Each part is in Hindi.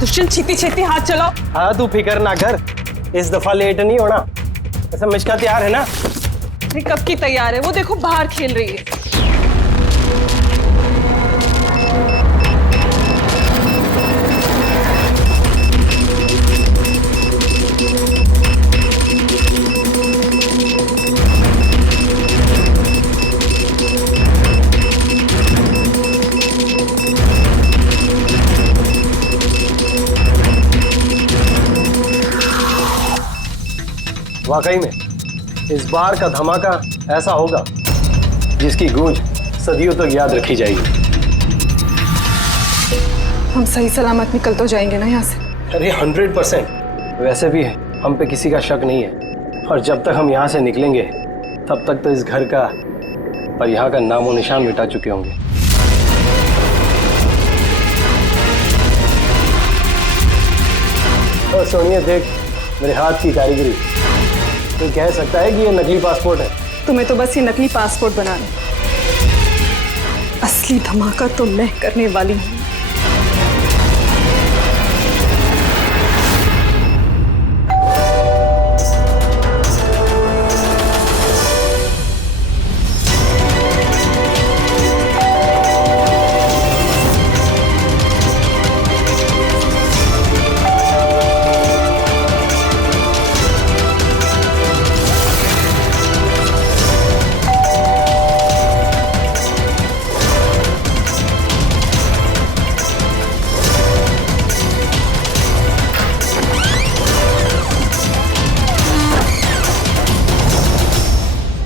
दुष्यंत छेती छेती हाथ चलाओ। हाँ तू फिक्र ना कर, इस दफा लेट नहीं होना। ऐसा मिश्का तैयार है ना? अरे कब की तैयार है, वो देखो बाहर खेल रही है। वाकई में इस बार का धमाका ऐसा होगा जिसकी गूंज सदियों तक याद रखी जाएगी। हम सही सलामत निकल तो जाएंगे ना यहाँ से? अरे 100%। वैसे भी हम पे किसी का शक नहीं है, और जब तक हम यहाँ से निकलेंगे तब तक तो इस घर का और यहाँ का नामो निशान मिटा चुके होंगे। और सोनिया देख मेरे हाथ की कारीगरी, तो कह सकता है कि ये नकली पासपोर्ट है। तुम्हें तो बस ये नकली पासपोर्ट बनाना, असली धमाका तो मैं करने वाली हूँ।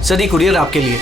सर ये कुरियर आपके लिए।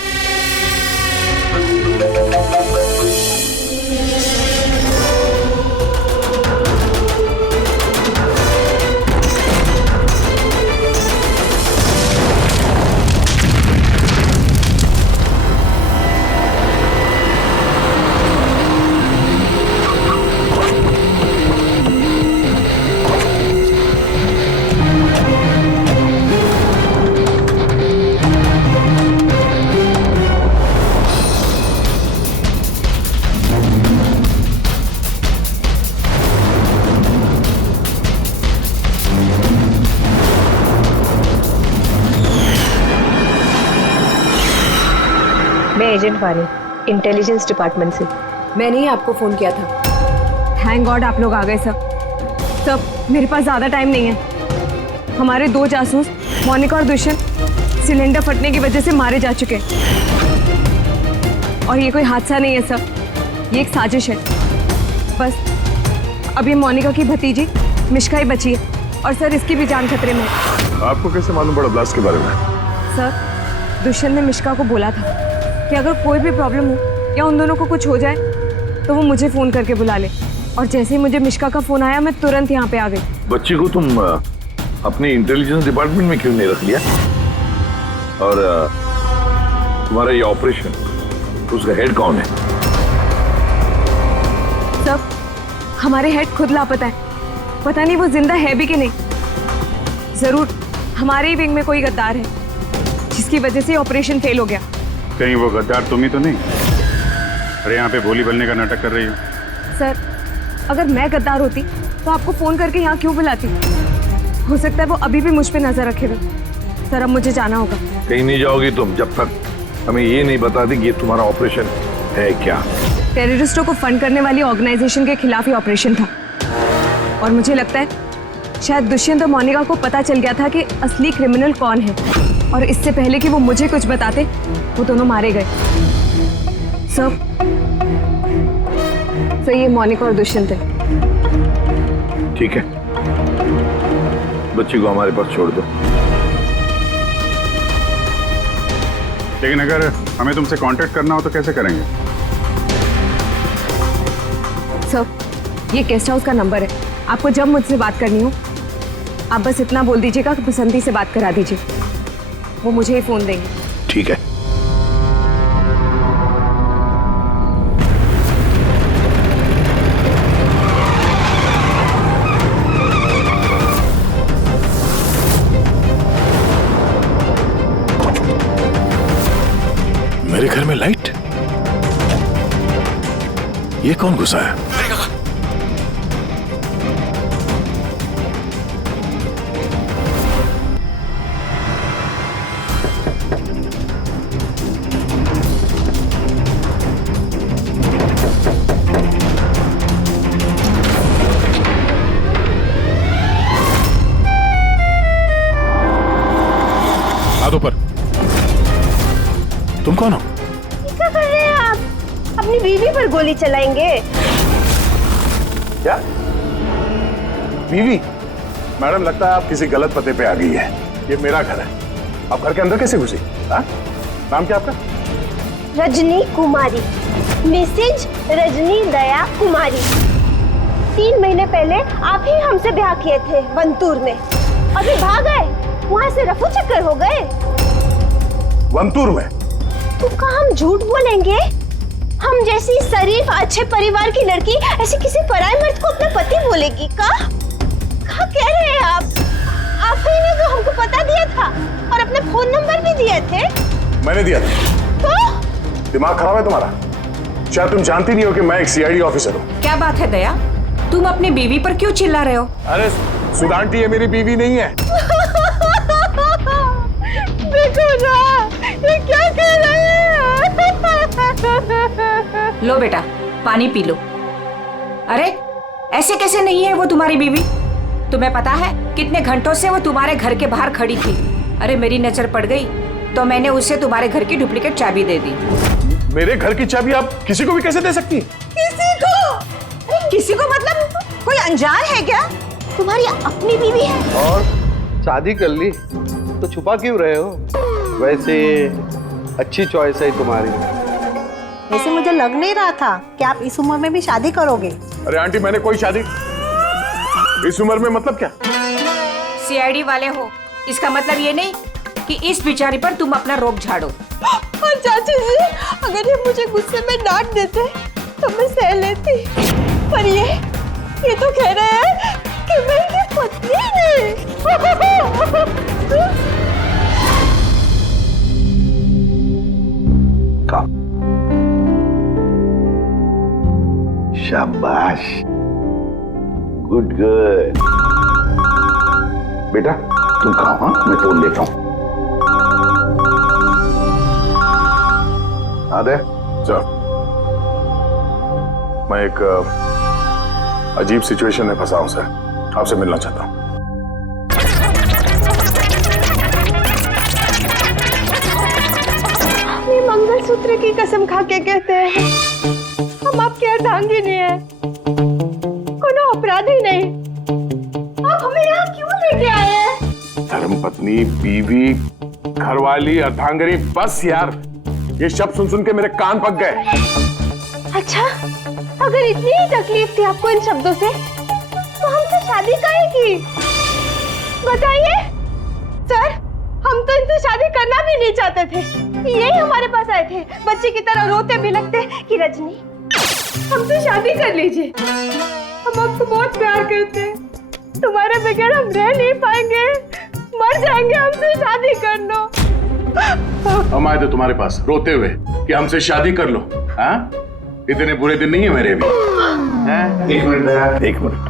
मैं एजेंट वानी, इंटेलिजेंस डिपार्टमेंट से। मैंने ही आपको फोन किया था। थैंक गॉड आप लोग आ गए सब। मेरे पास ज्यादा टाइम नहीं है। हमारे 2 जासूस मोनिका और दुष्यंत सिलेंडर फटने की वजह से मारे जा चुके हैं। और ये कोई हादसा नहीं है सर, ये एक साजिश है। बस अब ये मोनिका की भतीजी मिश्का ही बची है, और सर इसकी भी जान खतरे में है। आपको कैसे मालूम पड़ा ब्लास्ट के बारे में? सर दुष्यंत ने मिश्का को बोला था कि अगर कोई भी प्रॉब्लम हो या उन दोनों को कुछ हो जाए तो वो मुझे फोन करके बुला ले। और जैसे ही मुझे मिश्का का फोन आया मैं तुरंत यहाँ पे आ गई। बच्ची को तुम अपनी इंटेलिजेंस डिपार्टमेंट में क्यों नहीं रख लिया? और तुम्हारा ये ऑपरेशन, उसका हेड कौन है? सब हमारे हेड खुद लापता है। पता नहीं वो जिंदा है भी कि नहीं। जरूर हमारे ही विंग में कोई गद्दार है जिसकी वजह से ऑपरेशन फेल हो गया। कहीं वो गद्दार तुम ही तो नहीं? अरे यहाँ पे बोली बनने का नाटक कर रही हो। सर अगर मैं गद्दार होती तो आपको फोन करके यहाँ क्यों बुलाती? हो सकता है वो अभी भी मुझ पे नजर रखे हुए। सर अब मुझे जाना होगा। कहीं नहीं जाओगी तुम जब तक हमें ये नहीं बता दी कि ये तुम्हारा ऑपरेशन है क्या। टेररिस्टों को फंड करने वाली ऑर्गेनाइजेशन के खिलाफ ही ऑपरेशन था, और मुझे लगता है शायद दुष्यंत और मोनिका को पता चल गया था कि असली क्रिमिनल कौन है, और इससे पहले कि वो मुझे कुछ बताते वो दोनों मारे गए। सर ये मोनिका और दुष्यंत है। ठीक है, बच्ची को हमारे पास छोड़ दो। लेकिन अगर हमें तुमसे कांटेक्ट करना हो तो कैसे करेंगे? सर ये गेस्ट हाउस का नंबर है, आपको जब मुझसे बात करनी हो आप बस इतना बोल दीजिएगा कि बसंती से बात करा दीजिए, वो मुझे ही फोन देंगे। ठीक है। मेरे घर में लाइट? ये कौन घुसा है? तुम कौन हो? क्या कर रहे हैं आप? अपनी बीवी पर गोली चलाएंगे? क्या बीवी? मैडम लगता है आप किसी गलत पते पे आ गई है। ये मेरा घर है, आप घर के अंदर कैसे घुसी? हाँ? नाम क्या आपका? रजनी कुमारी, मिसेज रजनी दया कुमारी। 3 महीने पहले आप ही हमसे ब्याह किए थे वंतूर में, अभी भाग गए, वहाँ से रफू चक्कर हो गए। वंतूर में? तुमका हम झूठ बोलेंगे? हम जैसी शरीफ अच्छे परिवार की लड़की ऐसे किसी पराये मर्द को अपना पति बोलेगी का? क्या कह रहे हैं आप? आप ही ने तो हमको पता दिया था और अपने फोन नंबर भी दिए थे। मैंने दिया था। तो दिमाग खराब है तुम्हारा? शायद तुम जानती नहीं हो कि मैं एक सीआईडी ऑफिसर हूँ। क्या बात है दया, तुम अपनी बीवी पर क्यों चिल्ला रहे हो? अरे सुधांटी, ये मेरी बीवी नहीं है। देखो ना, ये क्या कह रहे हैं? लो बेटा, पानी पी लो। अरे ऐसे कैसे नहीं है वो तुम्हारी बीवी? तुम्हें पता है कितने घंटों से वो तुम्हारे घर के बाहर खड़ी थी। अरे मेरी नजर पड़ गई तो मैंने उसे तुम्हारे घर की डुप्लीकेट चाबी दे दी। मेरे घर की चाबी आप किसी को भी कैसे दे सकती? किसी को मतलब कोई अनजान है क्या? तुम्हारी अपनी बीवी है? और शादी कर ली तो छुपा क्यों रहे हो? वैसे अच्छी चॉइस है तुम्हारी। वैसे मुझे लग नहीं रहा था कि आप इस उम्र में भी शादी करोगे। अरे आंटी, मैंने कोई शादी इस उम्र में मतलब क्या? सीआईडी वाले हो, इसका मतलब ये नहीं कि इस बेचारी पर तुम अपना रोब झाड़ो। और चाची जी, अगर ये मुझे गुस्से में डांट देते तो मैं सह लेती, पर ये तो कह रहे हैं कि मैं इनकी पत्नी नहीं। शाबाश, गुड गर्ल। बेटा तुम खाओ, हाँ मैं फोन लेता हूँ। आदे चल, मैं एक अजीब सिचुएशन में फंसा हूं सर, आपसे मिलना चाहता हूं। ये मंगलसूत्र की कसम खा के कहते हैं हम आपके अर्धांगिनी है, कोनो अपराधी नहीं। आप हमें यहाँ क्यों लेके आए हैं? धर्मपत्नी, बीवी, घरवाली, अर्धांगिनी, बस यार ये शब्द सुन सुन के मेरे कान पक गए। अच्छा, अगर इतनी ही तकलीफ थी आपको इन शब्दों से, तो हमसे शादी काहे की? बताइए सर, हम तो इनसे शादी करना भी नहीं चाहते थे। यही हमारे पास आए थे, बच्चे की तरह रोते बिलखते कि रजनी हमसे शादी कर लीजिए, हम आपको बहुत प्यार करते हैं, तुम्हारे बगैर हम रह नहीं पाएंगे, मर जाएंगे, हमसे शादी कर लो। हम आए थे तुम्हारे पास रोते हुए कि हमसे शादी कर लो। हाँ, इतने बुरे दिन नहीं है मेरे भी। एक मिनट, एक मिनट।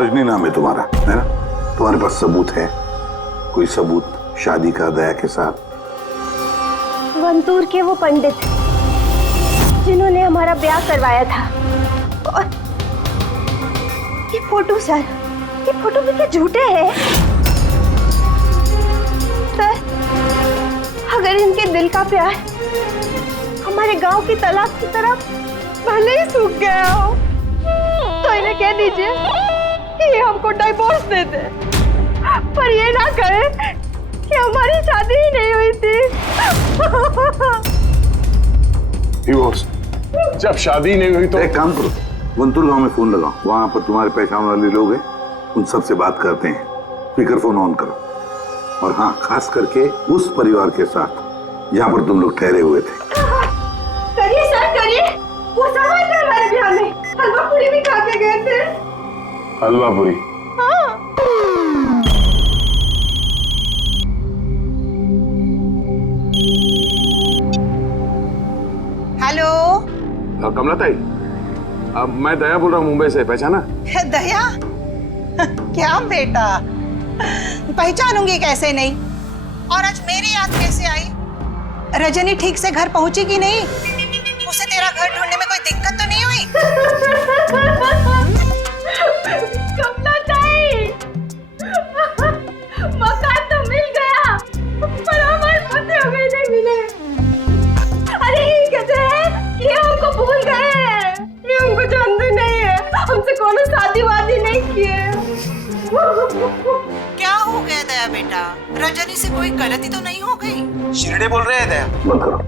रजनी नाम है तुम्हारा, है ना? तुम्हारे पास सबूत है? कोई सबूत शादी का दया के साथ? वंतूर के वो पंडित जिन्होंने हमारा ब्याह करवाया था, और ये फोटो सर, ये फोटो भी क्या झूठे हैं? सर, अगर इनके दिल का प्यार हमारे गांव की तालाब की तरह भले ही सूख गया हो, तो इन्हें कह दीजिए कि ये हमको डिवोर्स दे दे, पर ये ना कहे कि हमारी शादी ही नहीं हुई थी। डिवोर्स? जब शादी नहीं हुई तो एक काम करो, वंतूर गांव में फोन लगाओ, वहां पर तुम्हारे पहचान वाले लोग हैं, उन सब से बात करते हैं। स्पीकर फोन ऑन करो, और हाँ, खास करके उस परिवार के साथ जहाँ पर तुम लोग ठहरे हुए थे। करिए सर, करिए। वो सब आए थे हमारे ब्याह में, हलवा पूरी भी खा के गए थे। हलवा पूरी? हाँ। हेलो कमला ताई, अब मैं दया बोल रहा हूँ मुंबई से, पहचाना? दया? क्या बेटा, पहचानूंगी कैसे नहीं? और आज मेरी याद कैसे आई? रजनी ठीक से घर पहुंची कि नहीं? उसे तेरा घर ढूंढने में कोई दिक्कत तो नहीं हुई? कमला ताई, मकान तो मिल क्या हो गया दया बेटा? रजनी से कोई गलती तो नहीं हो गई? शिरडे बोल रहे हैं दया। बंद करो।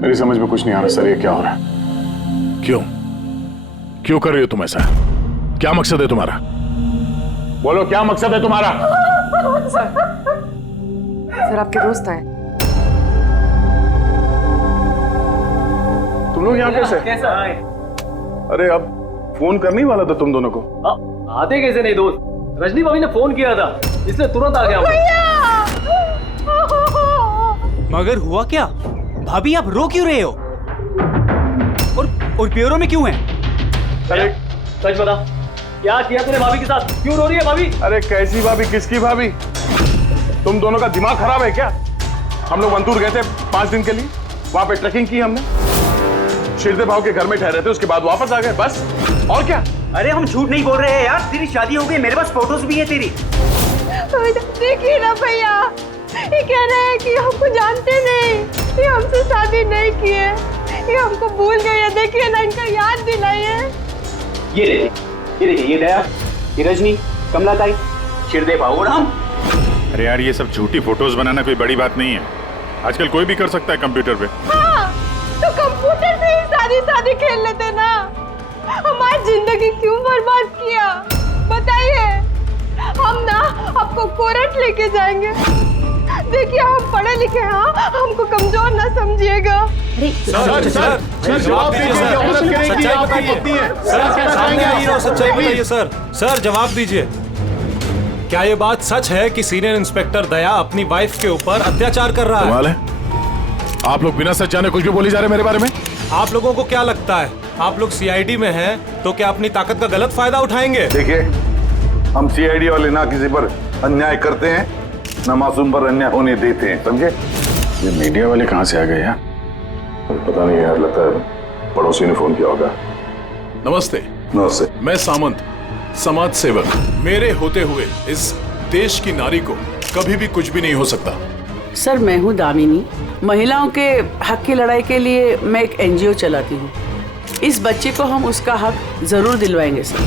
मेरी समझ में कुछ नहीं आ रहा सर, ये क्या हो रहा है? क्यों कर रही हो तुम ऐसा? क्या मकसद है तुम्हारा? बोलो, क्या मकसद है तुम्हारा? सर आपके दोस्त आए। तुम लोग यहाँ कैसे? अरे अब फोन करने ही वाला था तुम दोनों को। आते कैसे नहीं दोस्त? रजनी भाभी ने फोन किया था, इसलिए तुरंत आ गया हूँ। मगर हुआ क्या? भाभी आप रो क्यों रहे हो? और प्योरो में क्यों हैं? अरे सच बता, क्या किया तूने भाभी के साथ? क्यों रो रही है भाभी? अरे कैसी भाभी, किसकी भाभी? तुम दोनों का दिमाग खराब है क्या? हम लोग वंतूर गए थे 5 दिन के लिए, वहां पे ट्रैकिंग की हमने, शिरदे भाव के घर में ठहरे थे, उसके बाद वापस आ गए, बस। और क्या? अरे हम झूठ नहीं बोल रहे हैं यार, तेरी शादी हो गई, मेरे पास फोटोज भी है तेरी। देखिए ना भैया, ये कह रहे हैं कि हमको जानते नहीं, ये हमसे शादी नहीं किए, ये हमको भूल गए हैं। देखिए ना, इनका याद दिलाइए। ये देखिए, ये दया, ये रजनी, कमला ताई, शिरदे भाऊ और हम। अरे यार, ये सब झूठी फोटोज बनाना कोई बड़ी बात नहीं है, आजकल कोई भी कर सकता है कंप्यूटर पे। हाँ, तो कंप्यूटर से ही शादी खेल लेते ना। हमारी जिंदगी क्यों बर्बाद किया बताइए? हम ना आपको कोर्ट लेके जाएंगे। देखिए हम पढ़े लिखे हैं, हमको कमजोर ना समझिएगा। सर जवाब दीजिए, क्या ये बात सच है कि सीनियर इंस्पेक्टर दया अपनी वाइफ के ऊपर अत्याचार कर रहा है? कमाल है, आप लोग बिना सच जाने कुछ भी बोली जा रहे हैं मेरे बारे में। आप लोगों को क्या लगता है, आप लोग सीआईडी में हैं तो क्या अपनी ताकत का गलत फायदा उठाएंगे? देखिए, हम सीआईडी वाले ना किसी पर अन्याय करते हैं, ना मासूम पर अन्याय होने देते हैं, समझे? ये मीडिया वाले कहाँ से आ गए यार? पता नहीं यार, लगता है पड़ोसी ने फोन किया होगा। नमस्ते। नमस्ते। मैं सामंत, समाज सेवक। मेरे होते हुए इस देश की नारी को कभी भी कुछ भी नहीं हो सकता। सर मैं हूँ दामिनी, महिलाओं के हक की लड़ाई के लिए मैं एक एनजीओ चलाती हूँ। इस बच्चे को हम उसका हक जरूर दिलवाएंगे सर।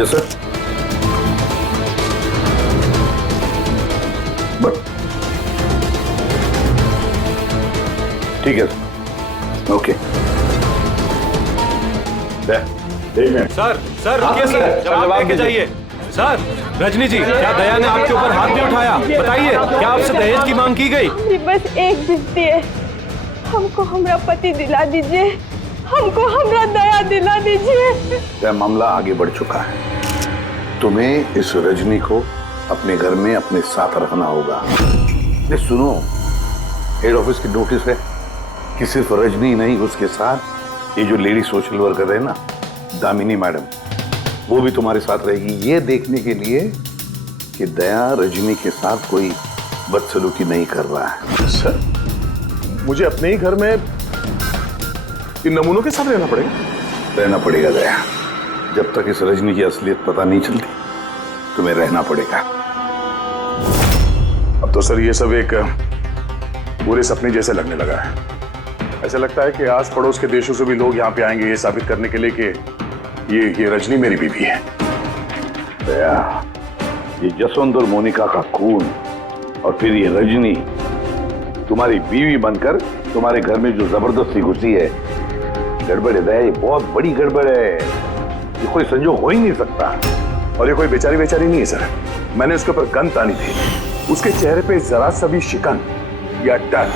Yes sir. ठीक है, ओके। सर रुकिए सर, जवाब देके जाइए। सर, रजनी जी, क्या दया ने आपके ऊपर हाथ भी उठाया? बताइए, क्या आपसे दहेज की मांग की गई? बस एक विनती है, हमको हमरा पति दिला दीजिए, हमको हमरा दया दिला दीजिए। यह मामला आगे बढ़ चुका है, तुम्हें इस रजनी को अपने घर में अपने साथ रखना होगा। ये सुनो, हेड ऑफिस की नोटिस है कि सिर्फ रजनी नहीं, उसके साथ ये जो लेडी सोशल वर्कर है ना, दामिनी मैडम, वो भी तुम्हारे साथ रहेगी, ये देखने के लिए कि दया रजनी के साथ कोई बदसलूकी नहीं कर रहा है। सर, मुझे अपने ही घर में इन नमूनों के साथ रहना पड़ेगा? रहना पड़ेगा दया, जब तक इस रजनी की असलियत पता नहीं चलती तुम्हें रहना पड़ेगा। अब तो सर ये सब एक बुरे सपने जैसे लगने लगा है। ऐसा लगता है कि आस पड़ोस के देशों से भी लोग यहाँ पे आएंगे ये साबित करने के लिए कि ये रजनी मेरी बीवी है। दया, ये जसवंत और मोनिका का खून और फिर ये रजनी तुम्हारी बीवी बनकर तुम्हारे घर में जो जबरदस्ती घुसी है, गड़बड़ है दया, ये बहुत बड़ी गड़बड़ है, ये कोई संजोग हो ही नहीं सकता। और ये कोई बेचारी नहीं है सर, मैंने उसके ऊपर गन तानी थी, उसके चेहरे पे जरा सा भी शिकन या डर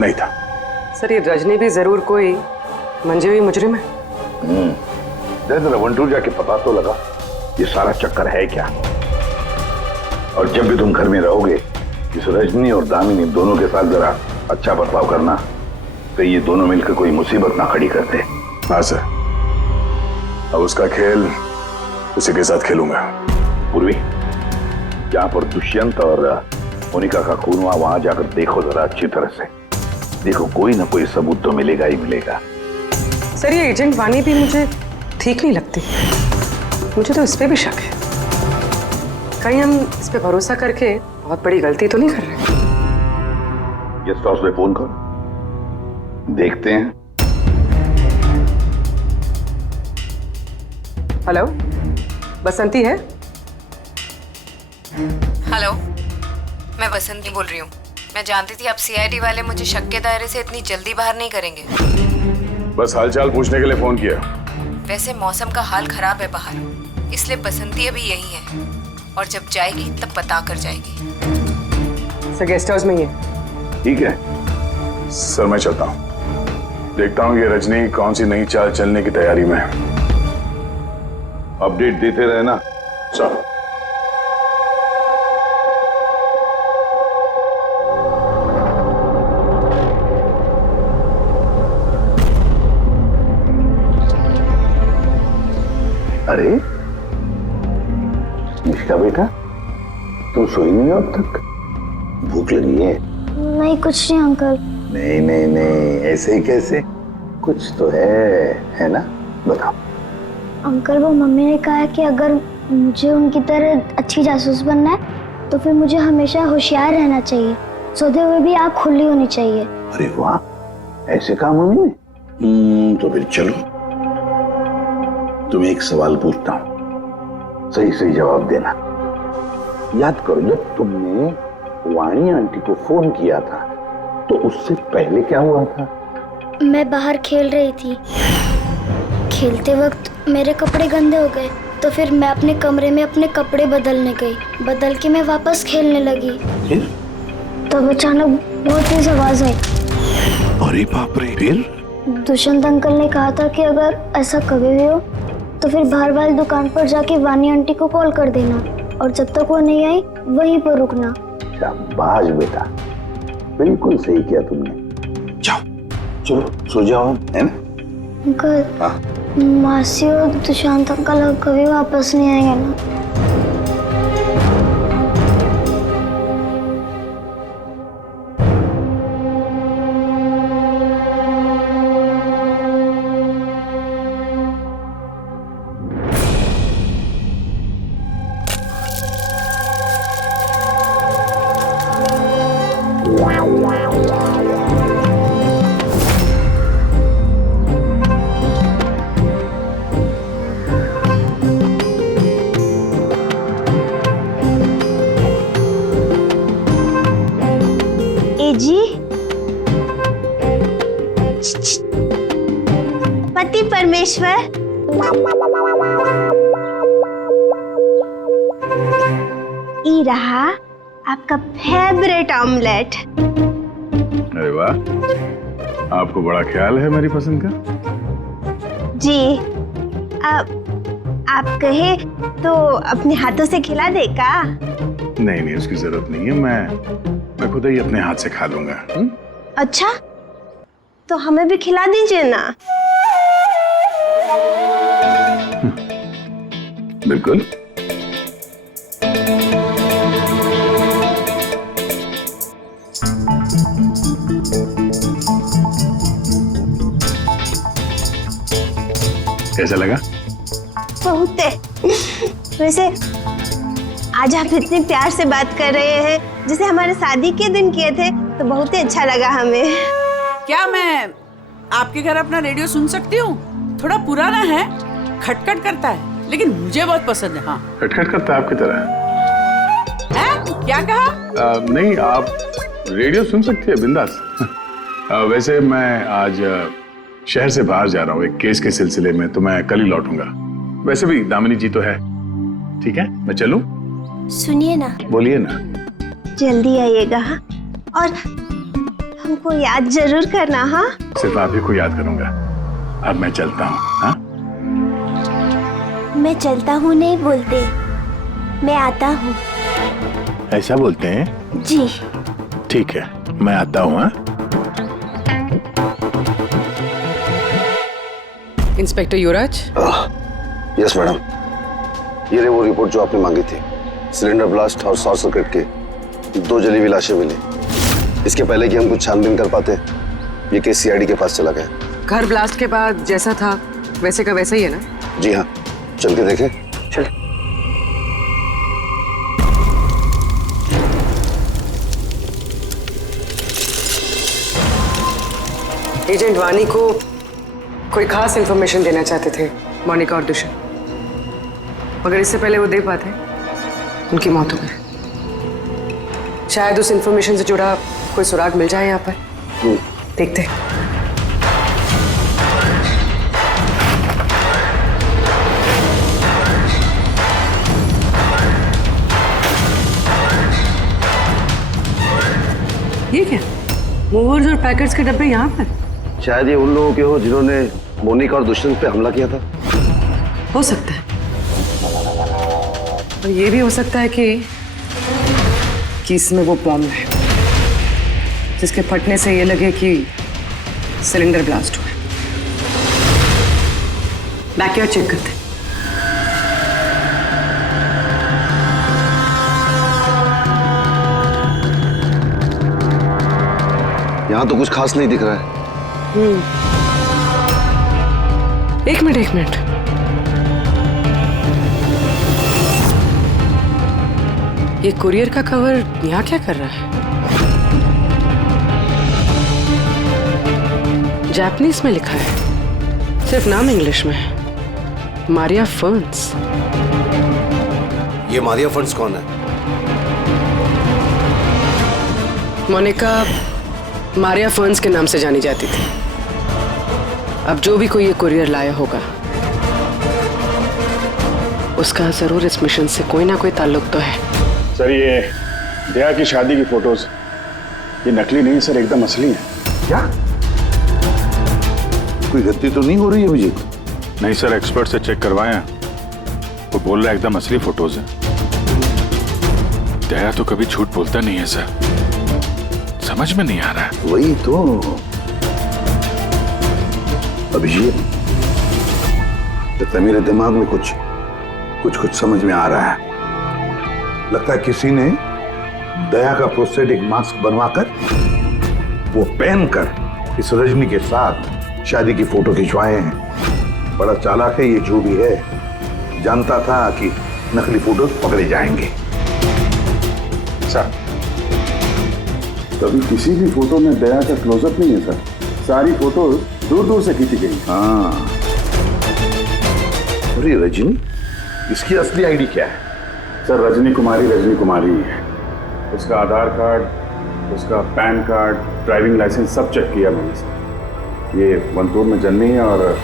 नहीं था। सर ये रजनी भी जरूर कोई मंजे हुई मुजरिम है। जरा वंटूर जाके पता तो लगा ये सारा चक्कर है क्या। और जब भी तुम घर में रहोगे, इस रजनी और दामिनी दोनों के साथ जरा अच्छा बर्ताव करना, तो ये दोनों मिलकर कोई मुसीबत ना खड़ी करते। हाँ सर, अब उसका खेल उसी के साथ खेलूंगा। पूर्वी, जहाँ पर दुष्यंत और मोनिका का खून हुआ, वहां जाकर देखो जरा अच्छी तरह से, देखो कोई ना कोई सबूत तो मिलेगा ही मिलेगा। सर ये एजेंट वानी भी मुझे ठीक नहीं लगती, मुझे तो इस पे भी शक है, कहीं हम इस पे भरोसा करके बहुत बड़ी गलती तो नहीं कर रहे? गेस्ट हाउस में फोन करो, देखते हैं। हेलो, बसंती है? हेलो, मैं बसंती बोल रही हूँ। मैं जानती थी आप सीआईडी वाले मुझे शक के दायरे से इतनी जल्दी बाहर नहीं करेंगे। बस हालचाल पूछने के लिए फोन किया। वैसे मौसम का हाल खराब है बाहर, इसलिए बसंती अभी यही है और जब जाएगी तब पता कर जाएगी। सर गेस्ट हाउस में ही है। ठीक है सर, मैं चलता हूँ। देखता हूँ ये रजनी कौन सी नई चाल चलने की तैयारी में है। अपडेट देते रहे ना सर। अरे निष्का बेटा, तुम सोई नहीं हो अब तक? भूख लगी है? नहीं कुछ नहीं अंकल। नहीं नहीं नहीं, ऐसे ही कैसे, कुछ तो है ना? बताओ। अंकल वो मम्मी ने कहा है कि अगर मुझे उनकी तरह अच्छी जासूस बनना है तो फिर मुझे हमेशा होशियार रहना चाहिए, सोते हुए भी आँख खुली होनी चाहिए। अरे वाह, ऐसे कहा मम्मी ने? तो फिर चलो, तुम्हें एक सवाल पूछता हूँ, सही सही जवाब देना। याद करो, जब तुमने वाणी आंटी को फोन किया था तो उससे पहले क्या हुआ था? मैं बाहर खेल रही थी, खेलते वक्त मेरे कपड़े गंदे हो गए तो फिर मैं अपने कमरे में अपने कपड़े बदलने गई, बदल के मैं वापस खेलने लगी। फिर? तब अचानक बहुत तेज आवाज आई। अरे बाप रे, फिर? दुष्यंत अंकल ने कहा था कि अगर ऐसा कभी भी हो तो फिर बाहर वाली दुकान पर जाके वानी आंटी को कॉल कर देना और जब तक वो नहीं आई वहीं पर रुकना। शाबाश बेटा, बिल्कुल सही किया तुमने। जाओ चलो सो जाओ, है ना? अंकल, मासी और दुष्यंत अंकल कभी वापस नहीं आएंगे ना? जी पति परमेश्वर, ये रहा आपका फेवरेट ऑमलेट। अरे वाह, आपको बड़ा ख्याल है मेरी पसंद का। जी, आप कहे तो अपने हाथों से खिला दे का? नहीं नहीं, उसकी जरूरत नहीं है, मैं खुद ही अपने हाथ से खा लूंगा। अच्छा, तो हमें भी खिला दीजिए ना। बिल्कुल। कैसा लगा? बहुत है। वैसे आज आप इतने प्यार से बात कर रहे हैं जैसे हमारे शादी के दिन किए थे, तो बहुत ही अच्छा लगा हमें। क्या मैं आपके घर अपना रेडियो सुन सकती हूँ? थोड़ा पुराना है, खटखट करता है, लेकिन मुझे बहुत पसंद है। हाँ, खटखट करता है आपकी तरह? क्या कहा? नहीं, आप रेडियो सुन सकती है बिंदास। वैसे मैं आज शहर से बाहर जा रहा हूँ एक केस के सिलसिले में, तो मैं कल ही लौटूंगा। वैसे भी दामिनी जी तो है। ठीक है, मैं चलूं? सुनिए ना। बोलिए ना। जल्दी आइएगा और हमको याद जरूर करना। हाँ, सिर्फ आप ही को याद करूंगा। अब मैं चलता हूँ। हाँ, मैं चलता हूँ नहीं बोलते, मैं आता हूँ। ऐसा बोलते हैं? जी ठीक है, मैं आता हूँ। हाँ, इंस्पेक्टर युवराज। यस मैडम, ये रही वो रिपोर्ट जो आपने मांगी थी। सिलेंडर ब्लास्ट और शॉर्ट सर्किट के 2 जली हुई लाशें मिली। इसके पहले कि हम कुछ छानबीन कर पाते, ये केस सीआईडी के पास चला गया। घर ब्लास्ट के बाद जैसा था वैसे का वैसा ही है ना? जी हाँ, चल के देखें। चल। एजेंट वानी को कोई खास इंफॉर्मेशन देना चाहते थे मोनिका और दुष्यंत, मगर इससे पहले वो दे पाते उनकी मौत हो गई। शायद उस इंफॉर्मेशन से जुड़ा कोई सुराग मिल जाए यहाँ पर। देखते हैं। ये क्या मूवर्स और पैकेट्स के डब्बे यहाँ पर? शायद ये उन लोगों के हो जिन्होंने मोनिका और दुष्यंत पे हमला किया था। हो सकता है, और ये भी हो सकता है कि इसमें वो बॉम्ब है जिसके फटने से ये लगे कि सिलेंडर ब्लास्ट हुआ। बैकयार्ड चेक करते हैं। यहाँ तो कुछ खास नहीं दिख रहा है। एक मिनट। ये कुरियर का कवर यहाँ क्या कर रहा है? जापानीज में लिखा है, सिर्फ नाम इंग्लिश में है, मारिया फर्न्स। ये मारिया फर्न्स कौन है? मोनिका मारिया फर्न्स के नाम से जानी जाती थी। अब जो भी कोई ये कुरियर लाया होगा उसका जरूर इस मिशन से कोई ना कोई ताल्लुक तो है। सर ये दया की शादी की फोटोज ये नकली नहीं सर, एकदम असली है। क्या कोई गलती तो नहीं हो रही है मुझे? नहीं सर, एक्सपर्ट से चेक करवाए हैं, वो बोल रहा है एकदम असली फोटोज है। दया तो कभी झूठ बोलता नहीं है सर, समझ में नहीं आ रहा है। वही तो अभिजीत, लगता है मेरे दिमाग में कुछ समझ में आ रहा है। लगता है किसी ने दया का प्रोस्थेटिक मास्क बनवाकर वो पहनकर इस रजनी के साथ शादी की फोटो खिंचवाए हैं। बड़ा चालाक है ये जो भी है, जानता था कि नकली फोटो पकड़े जाएंगे। सर कभी किसी भी फोटो में दया का क्लोजअप नहीं है सर, सारी फोटो दूर दूर से खींची गई। हाँ, अरे रजनी, इसकी असली आईडी क्या है? सर रजनी कुमारी ही है। उसका आधार कार्ड, उसका पैन कार्ड, ड्राइविंग लाइसेंस सब चेक किया मैंने सर। ये वंतूर में जन्मी है और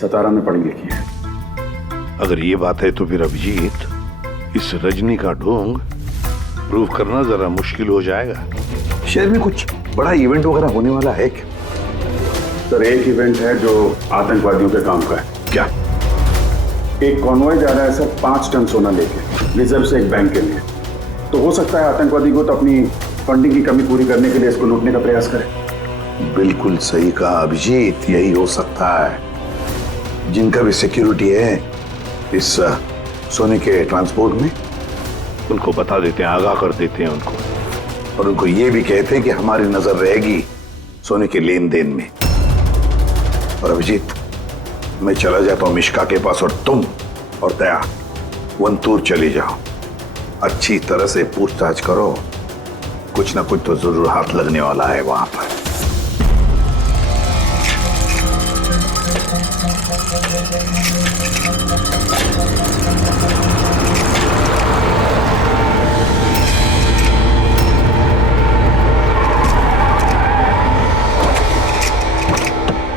सतारा में पढ़ी लिखी है। अगर ये बात है तो फिर अभिजीत, इस रजनी का ढोंग प्रूव करना जरा मुश्किल हो जाएगा। शहर में कुछ बड़ा इवेंट वगैरह होने वाला है क्या? सर एक इवेंट है जो आतंकवादियों के काम का है। क्या? एक कॉन्वॉय जा रहा है सर 5 टन सोना लेके रिजर्व से एक बैंक के लिए। तो हो सकता है आतंकवादी को तो अपनी फंडिंग की कमी पूरी करने के लिए इसको लूटने का प्रयास करें। बिल्कुल सही कहा अभिजीत, यही हो सकता है। जिनका भी सिक्योरिटी है इस सोने के ट्रांसपोर्ट में, उनको बता देते हैं, आगाह कर देते हैं उनको, और उनको ये भी कहते हैं कि हमारी नजर रहेगी सोने के लेन देन में। और अभिजीत, मैं चला जाता हूं मिश्का के पास, और तुम और दया वंतूर चले जाओ। अच्छी तरह से पूछताछ करो, कुछ ना कुछ तो जरूर हाथ लगने वाला है वहां पर।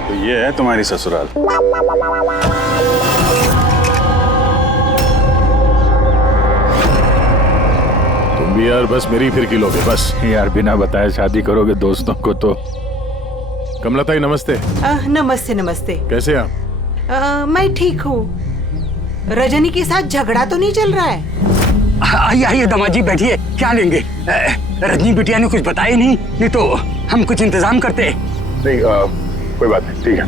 तो ये है तुम्हारी ससुराल। तुम भी यार बस मेरी फिर किलोगे बस यार, बिना बताए शादी करोगे दोस्तों को तो। कमलताई नमस्ते। नमस्ते नमस्ते। कैसे आप? मैं ठीक हूँ। रजनी के साथ झगड़ा तो नहीं चल रहा है? आइए आइए दामाद जी बैठिए, क्या लेंगे? रजनी बिटिया ने कुछ बताया नहीं तो हम कुछ इंतजाम करते। नहीं कोई बात नहीं, ठीक है।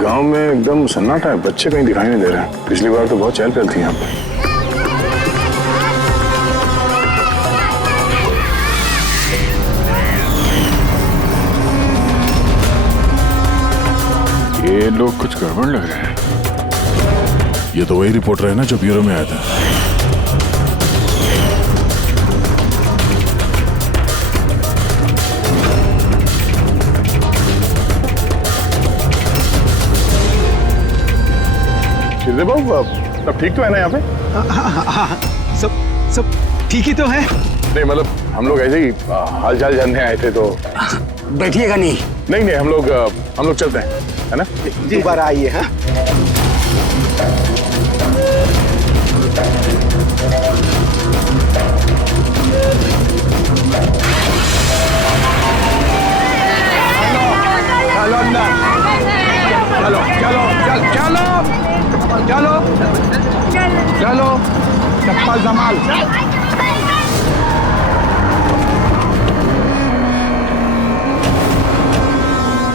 गांव में एकदम सन्नाटा है, बच्चे कहीं दिखाई नहीं दे रहे। पिछली बार तो बहुत चहल पहल थी यहाँ पर। ये लोग कुछ गड़बड़ लग रहे हैं। ये तो वही रिपोर्टर है ना जो ब्यूरो में आया था। शिरदे बाबू सब ठीक तो है ना यहाँ पे? हाँ, सब ठीक ही तो है। नहीं मतलब हम लोग ऐसे ही हाल चाल जानने आए थे तो। बैठिएगा नहीं? नहीं हम लोग चलते हैं, है ना? दोबारा आइए। हाँ चलो अंदर, चलो चप्पल संभाल।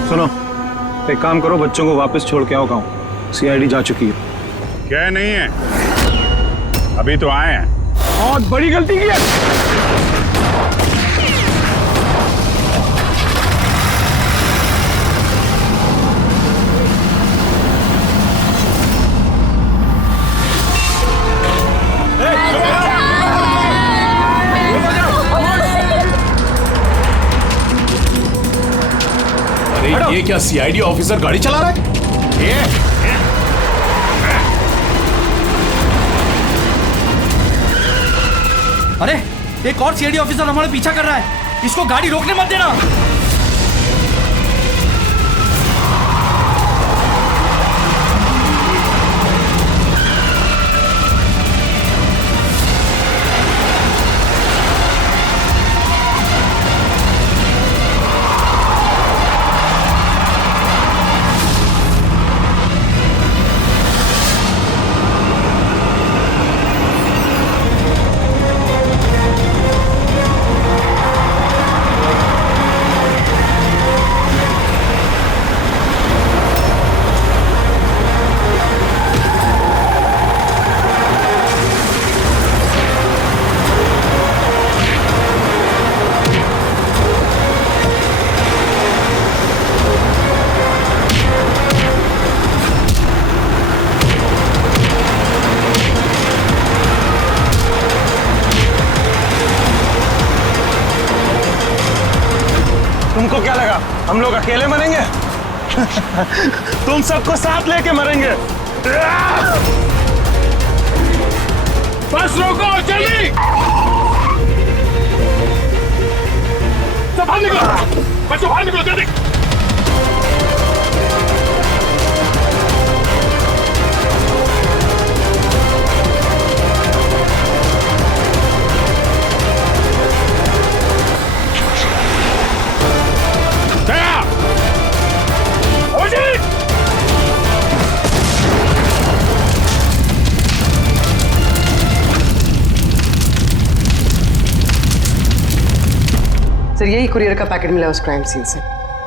सुनो, एक काम करो, बच्चों को वापस छोड़ के आओ गाँव। सीआईडी जा चुकी है। क्या नहीं है, अभी तो आए हैं। बहुत बड़ी गलती की है। ये क्या सीआईडी ऑफिसर गाड़ी चला रहा है? अरे एक और सीआईडी ऑफिसर हमारा पीछा कर रहा है, इसको गाड़ी रोकने मत देना। तुमको क्या लगा हम लोग अकेले मरेंगे? तुम सबको साथ लेके मरेंगे। बस रोको, जल्दी सब बाहर निकलो, बच्चों बाहर निकलो जल्दी। सर यही कुरियर का पैकेट मिला उस क्राइम सीन से।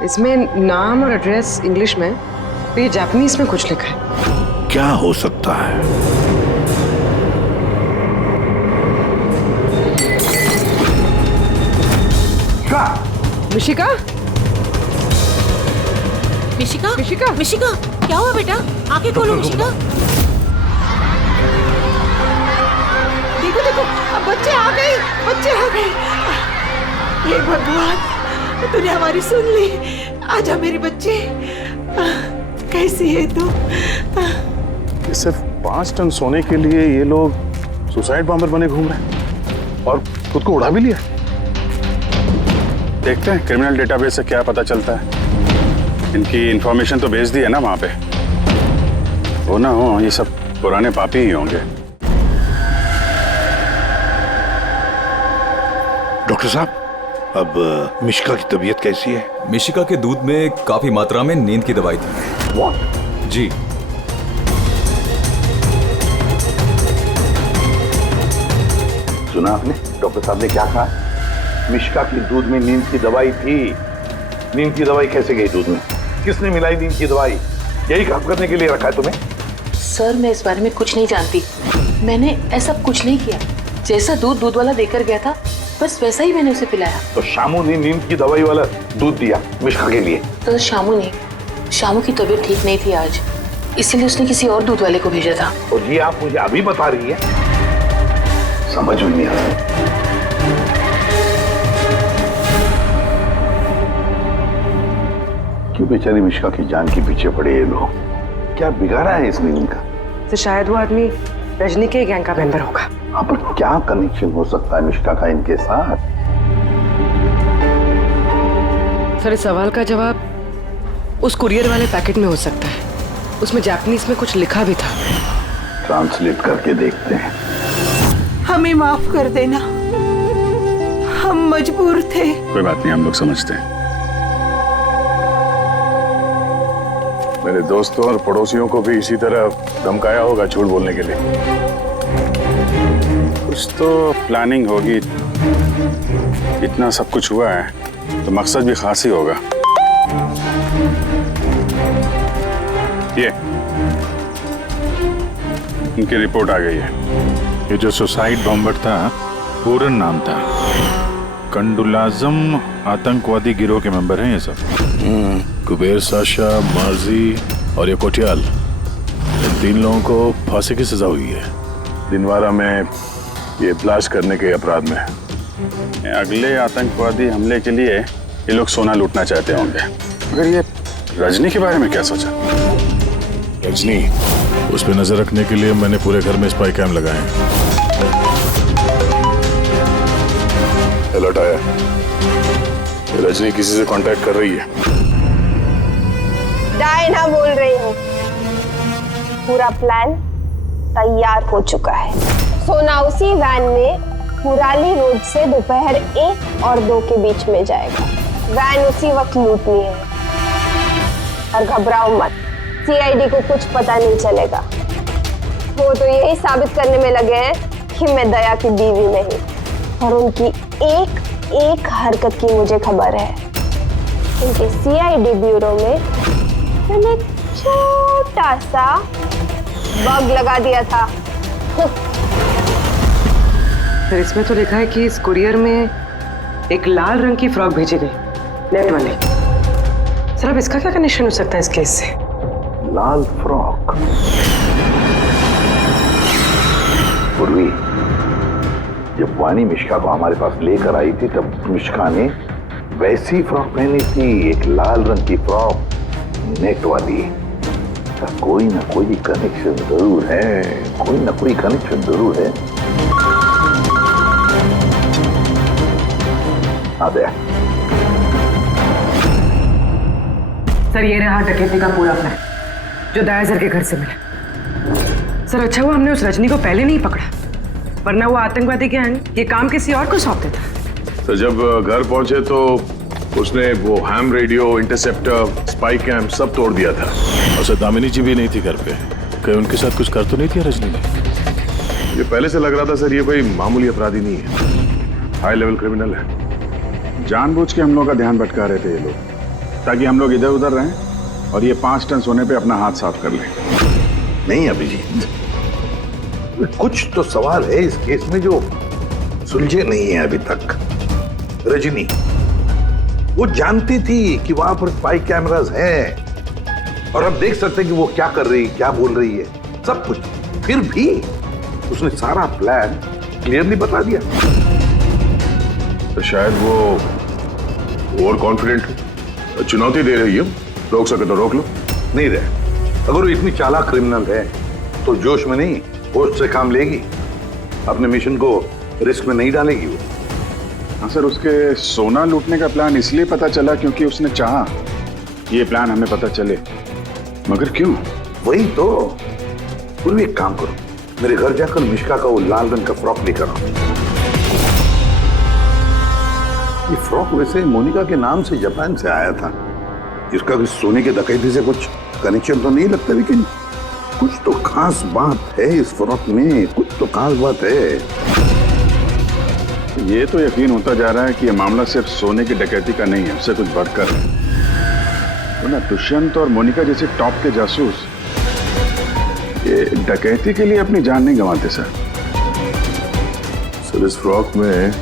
इसमें नाम और एड्रेस इंग्लिश में, तो ये जापानीज में कुछ लिखा है। क्या हो सकता है? मिशिका? मिशिका? मिशिका? मिशिका, क्या हुआ बेटा? आंखें खोलो मिशिका। देखो देखो, अब बच्चे आ गए, बच्चे आ गए। हे भगवान, तूने हमारी सुन ली। आजा मेरे बच्चे, कैसी है तू? सिर्फ 5 टन सोने के लिए ये लोग सुसाइड बॉम्बर बने घूम रहे हैं और खुद को उड़ा भी लिया। देखते हैं क्रिमिनल डेटाबेस से क्या पता चलता है। इनकी इंफॉर्मेशन तो भेज दी है ना वहां पे। हो ना हो, ये सब पुराने पापी ही होंगे। डॉक्टर साहब, अब मिशिका की तबीयत कैसी है? मिशिका के दूध में काफी मात्रा में नींद की दवाई थी। What? जी। सुना आपने डॉक्टर साहब ने क्या कहा? मिशिका की दूध में नींद की दवाई थी। नींद की दवाई कैसे गई दूध में? किसने मिलाई नींद की दवाई? यही काम करने के लिए रखा है तुम्हें? सर मैं इस बारे में कुछ नहीं जानती। मैंने ऐसा कुछ नहीं किया। जैसा दूध वाला देकर गया था बस वैसा ही मैंने उसे पिलाया। तो शामू ने नींद की दवाई वाला दूध दिया मिशिका के लिए? तो शामू की तबीयत ठीक नहीं थी आज, इसीलिए उसने किसी और दूध वाले को भेजा था। और ये आप मुझे अभी बता रही है? समझ में नहीं आ रहा। क्यों बेचारी मिश्का की जान के पीछे पड़े ये लोग? क्या बिगाड़ा है इसने इनका? तो शायद वो आदमी रजनी के गैंग का मेंबर होगा। हाँ, पर क्या कनेक्शन हो सकता है मिश्का का इनके साथ? सर, इस सवाल का जवाब उस कुरियर वाले पैकेट में हो सकता है। उसमें जापानीज में कुछ लिखा भी था। ट्रांसलेट करके देखते हैं। हमें माफ कर देना, हम मजबूर थे। कोई बात नहीं, हम लोग समझते हैं। मेरे दोस्तों और पड़ोसियों को भी इसी तरह धमकाया होगा झूठ बोलने के लिए। कुछ तो प्लानिंग होगी। इतना सब कुछ हुआ है तो मकसद भी खास ही होगा। ये इनकी रिपोर्ट आ गई है। ये जो सुसाइड बॉम्बर था, पूरन नाम था। कंडुलाजम आतंकवादी गिरोह के मेंबर हैं ये सब। कुबेर साशा, मार्जी और ये कोटियाल, इन 3 लोगों को फांसी की सजा हुई है दिनवारा में ये ब्लास्ट करने के अपराध में। अगले आतंकवादी हमले के लिए ये लोग सोना लूटना चाहते होंगे। मगर ये रजनी के बारे में क्या सोचा? रजनी, उस पर नजर रखने के लिए मैंने पूरे घर में स्पाई कैम लगाए हैं। अलर्ट आया, रजनी किसी से कांटेक्ट कर रही है। डायना बोल रही हूँ। पूरा प्लान तैयार हो चुका है। सोना उसी वैन में मुराली रोड से दोपहर 1 और 2 के बीच में जाएगा। वैन उसी वक्त लूटनी है। और घबराओ मत, सीआईडी को कुछ पता नहीं चलेगा। वो तो यही साबित करने में लगे हैं कि मैं दया की बीवी नहीं। और उनकी एक हरकत की मुझे खबर है। उनके सीआईडी ब्यूरो में मैंने छोटा सा बग लगा दिया था। फिर इसमें तो लिखा है कि इस कुरियर में एक लाल रंग की फ्रॉक भेजी गई, नेट वाली। सर, अब इसका क्या कनेक्शन हो सकता है इस केस से? लाल फ्रॉक? पूर्वी, जब वानी मिश्का को हमारे पास लेकर आई थी तब मिश्का ने वैसी फ्रॉक पहनी थी, एक लाल रंग की फ्रॉक, नेट वाली। कोई ना कोई कनेक्शन जरूर है, कोई ना कोई कनेक्शन जरूर है। आ गया। सर, ये रहा डकैती का पूरा प्लान जो दयासर के घर से मिला। सर, अच्छा हुआ हमने उस रजनी को पहले नहीं पकड़ा, वरना वो आतंकवादी गैंग ये काम किसी और को सौंप देता। तो जब घर पहुंचे तो उसने वो ham radio, interceptor, spy cam सब तोड़ दिया था। और सर, दामिनी जी भी नहीं थी घर पे। कहीं उनके साथ कुछ कर तो नहीं थी रजनी ने? ये पहले से लग रहा था सर, ये कोई मामूली अपराधी नहीं है, हाई लेवल क्रिमिनल है। जानबूझ के हम लोग का ध्यान भटका रहे थे ये लोग, ताकि हम लोग इधर उधर रहें और ये 5 टन सोने पे अपना हाथ साफ कर लें। नहीं अभिजीत, कुछ तो सवाल है इस केस में जो सुलझे नहीं है अभी तक। रजनी वो जानती थी कि वहां पर स्पाई कैमरास हैं और अब देख सकते हैं कि वो क्या कर रही, क्या बोल रही है, सब कुछ। फिर भी उसने सारा प्लान क्लियरली बता दिया। तो शायद वो ओवर कॉन्फिडेंट चुनौती दे रही है, रोक सके तो रोक लो। नहीं रहे, अगर वो इतनी चालाक क्रिमिनल है तो जोश में नहीं, होश से काम लेगी, अपने मिशन को रिस्क में नहीं डालेगी वो। हाँ सर, उसके सोना लूटने का प्लान इसलिए पता चला क्योंकि उसने चाहा ये प्लान हमें पता चले। मगर क्यों? वही तो। पूर्वी एक काम करो, मेरे घर जाकर मिश्का का वो लाल रंग का फ्रॉक लेकर आओ। ये फ्रॉक वैसे मोनिका के नाम से जापान से आया था। इसका भी सोने के डकैती से कुछ कनेक्शन तो नहीं लगता, लेकिन कुछ तो खास बात है इस फ्रॉक में, कुछ तो खास बात है। ये तो यकीन होता जा रहा है कि ये मामला सिर्फ सोने की डकैती का नहीं है, उससे कुछ बढ़कर है। तो ना दुष्यंत और मोनिका जैसे टॉप के जासूस ये डकैती के लिए अपनी जान नहीं गंवाते सर। सर, इस फ्रॉक में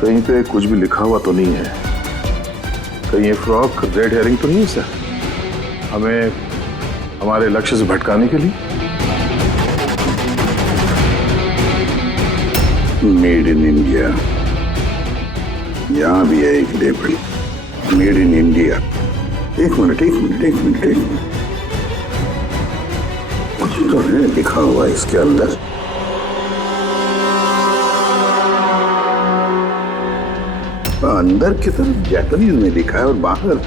कहीं पे कुछ भी लिखा हुआ तो नहीं है? कहीं ये फ्रॉक रेड हेयरिंग तो नहीं है सर? हमें हमारे लक्ष्य से भटकाने के लिए। मेड इन इंडिया, यहां भी है एक लेबल, मेड इन इंडिया। एक मिनट कुछ तो है लिखा हुआ इसके अंदर। अंदर की तरफ जापानीज में लिखा है और बाहर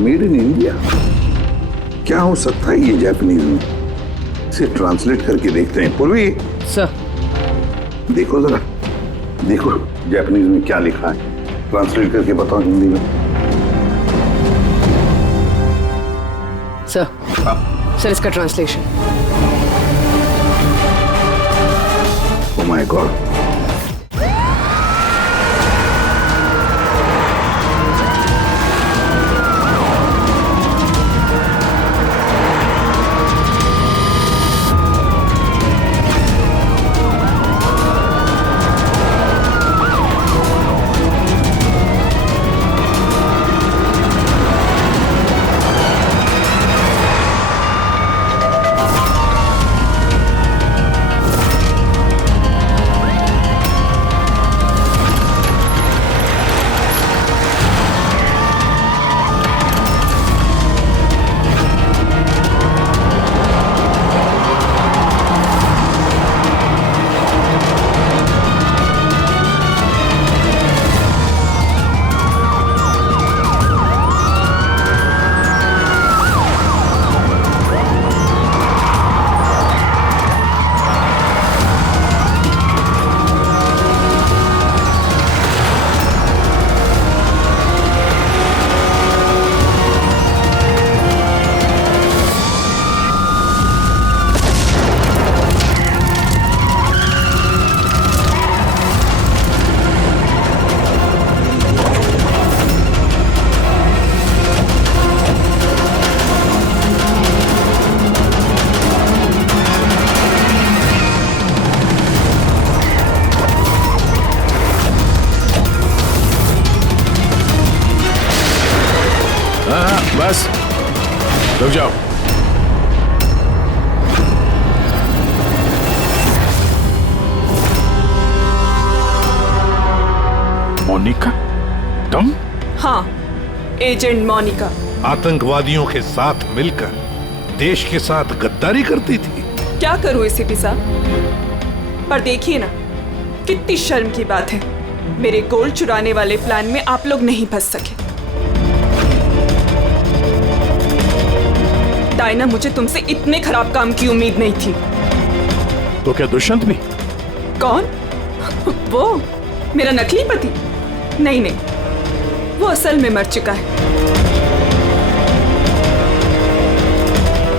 मेड इन इंडिया। क्या हो सकता है ये जापानीज में? इसे ट्रांसलेट करके देखते हैं। पूर्वी सर, देखो जरा, देखो जापानीज में क्या लिखा है, ट्रांसलेट करके बताओ हिंदी में। सर इसका ट्रांसलेशन। ओह माय गॉड, बस रुक जाओ। मोनिका, तुम? हाँ, एजेंट मोनिका। आतंकवादियों के साथ मिलकर देश के साथ गद्दारी करती थी। क्या करूं एसीपी साहब, पर देखिए ना, कितनी शर्म की बात है, मेरे गोल्ड चुराने वाले प्लान में आप लोग नहीं फंस सके। डायना, मुझे तुमसे इतने खराब काम की उम्मीद नहीं थी। तो क्या दुष्यंत भी? कौन? वो मेरा नकली पति? नहीं नहीं, वो असल में मर चुका है।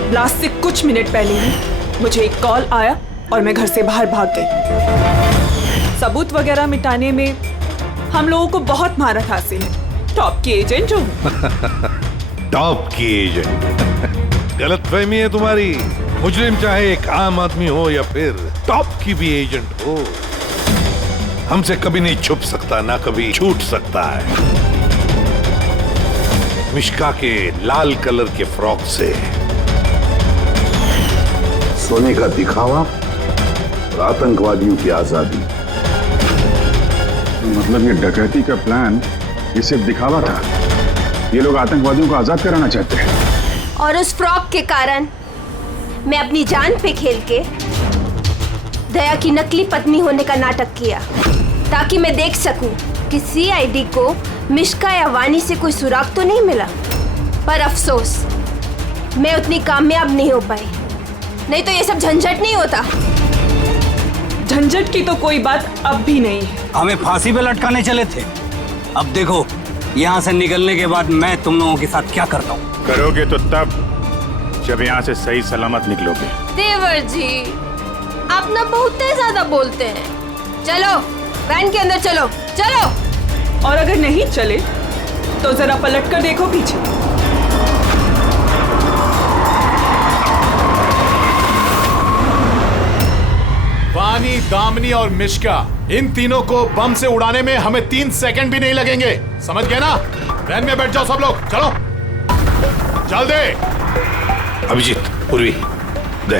ब्लास्ट से कुछ मिनट पहले ही मुझे एक कॉल आया और मैं घर से बाहर भाग गई। सबूत वगैरह मिटाने में हम लोगों को बहुत महारत हासिल है। टॉप की एजेंट हूँ। टॉप की एजेंट? गलतफहमी है तुम्हारी। मुजरिम चाहे एक आम आदमी हो या फिर टॉप की भी एजेंट हो, हमसे कभी नहीं छुप सकता, ना कभी छूट सकता है। मिश्का के लाल कलर के फ्रॉक से सोने का दिखावा और आतंकवादियों की आजादी। मतलब ये डकैती का प्लान ये सिर्फ दिखावा था? ये लोग आतंकवादियों को आजाद कराना चाहते हैं। और उस फ्रॉक के कारण मैं अपनी जान पे खेल के दया की नकली पत्नी होने का नाटक किया, ताकि मैं देख सकूं कि सीआईडी को मिश्का या वानी से कोई सुराग तो नहीं मिला। पर अफसोस, मैं उतनी कामयाब नहीं हो पाई, नहीं तो ये सब झंझट नहीं होता। झंझट की तो कोई बात अब भी नहीं है। हमें फांसी पे लटकाने चले थे, अब देखो यहाँ से निकलने के बाद मैं तुम लोगों के साथ क्या करता हूँ। करोगे तो तब जब यहाँ से सही सलामत निकलोगे। देवर जी, आप ना बहुत ज्यादा बोलते हैं। चलो वैन के अंदर चलो, चलो। और अगर नहीं चले तो जरा पलट कर देखो पीछे। वानी, दामिनी और मिश्का, इन तीनों को बम से उड़ाने में हमें 3 सेकंड भी नहीं लगेंगे। समझ गए ना? वैन में बैठ जाओ सब लोग, चलो जल्दी। अभिजीत, पूर्वी, दे।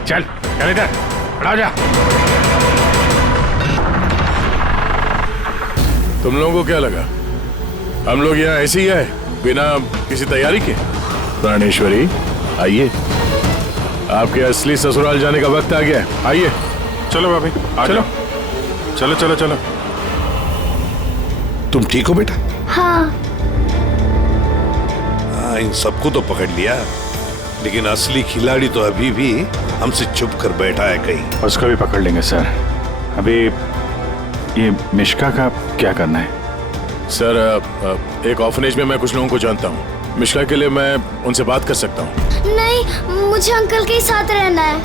चल चल इधर, खड़ा हो जा। तुम लोगों को क्या लगा हम लोग यहाँ ऐसे ही आए बिना किसी तैयारी के? प्राणेश्वरी, आइए, आपके असली ससुराल जाने का वक्त आ गया है। आइए। चलो भाभी, चलो चलो चलो चलो। तुम ठीक हो बेटा? हाँ। हाँ, इन सबको तो पकड़ लिया, लेकिन असली खिलाड़ी तो अभी भी हमसे छुप कर बैठा है कहीं। उसको भी पकड़ लेंगे सर। अभी ये मिश्का का क्या करना है? सर, एक ऑर्फनेज में मैं कुछ लोगों को जानता हूँ। मिश्का के लिए मैं उनसे बात कर सकता हूँ। नहीं, मुझे अंकल के साथ रहना है।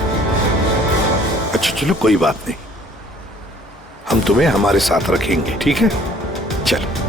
अच्छा चलो, कोई बात नहीं, हम तुम्हें हमारे साथ रखेंगे, ठीक है? चलो।